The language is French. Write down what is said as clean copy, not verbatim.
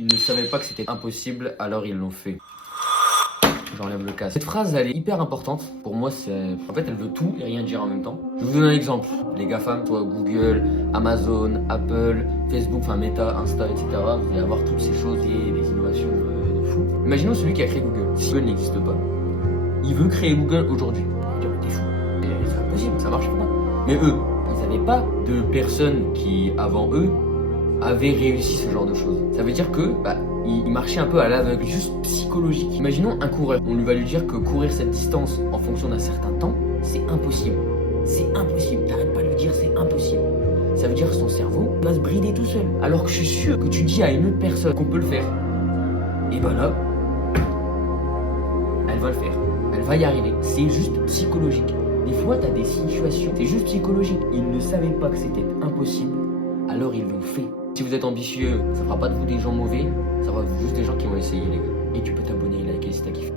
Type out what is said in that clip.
Ils ne savaient pas que c'était impossible, alors ils l'ont fait. J'enlève le casque. Cette phrase, elle est hyper importante. Pour moi, en fait, elle veut tout et rien dire en même temps. Je vais vous donne un exemple. Les GAFAM, soit Google, Amazon, Apple, Facebook, enfin Meta, Insta, etc. Vous allez avoir toutes ces choses et des innovations de fou. Imaginons celui qui a créé Google. Si Google n'existe pas, il veut créer Google aujourd'hui. T'es fou. C'est impossible, ça marche pas. Mais eux, ils n'avaient pas de personnes qui, avant eux, avaient réussi ce genre de choses. Ça veut dire que, il marchait un peu à l'aveugle, juste psychologique. Imaginons un coureur. On lui va lui dire que courir cette distance en fonction d'un certain temps, c'est impossible. C'est impossible. T'arrêtes pas de lui dire c'est impossible. Ça veut dire que son cerveau va se brider tout seul. Alors que je suis sûr que tu dis à une autre personne qu'on peut le faire. Et ben là, elle va le faire. Elle va y arriver. C'est juste psychologique. Des fois, t'as des situations, c'est juste psychologique. Ils ne savaient pas que c'était impossible, alors ils l'ont fait. Si vous êtes ambitieux, ça fera pas de vous des gens mauvais, ça fera juste des gens qui vont essayer, les gars. Et tu peux t'abonner et liker si t'as kiffé.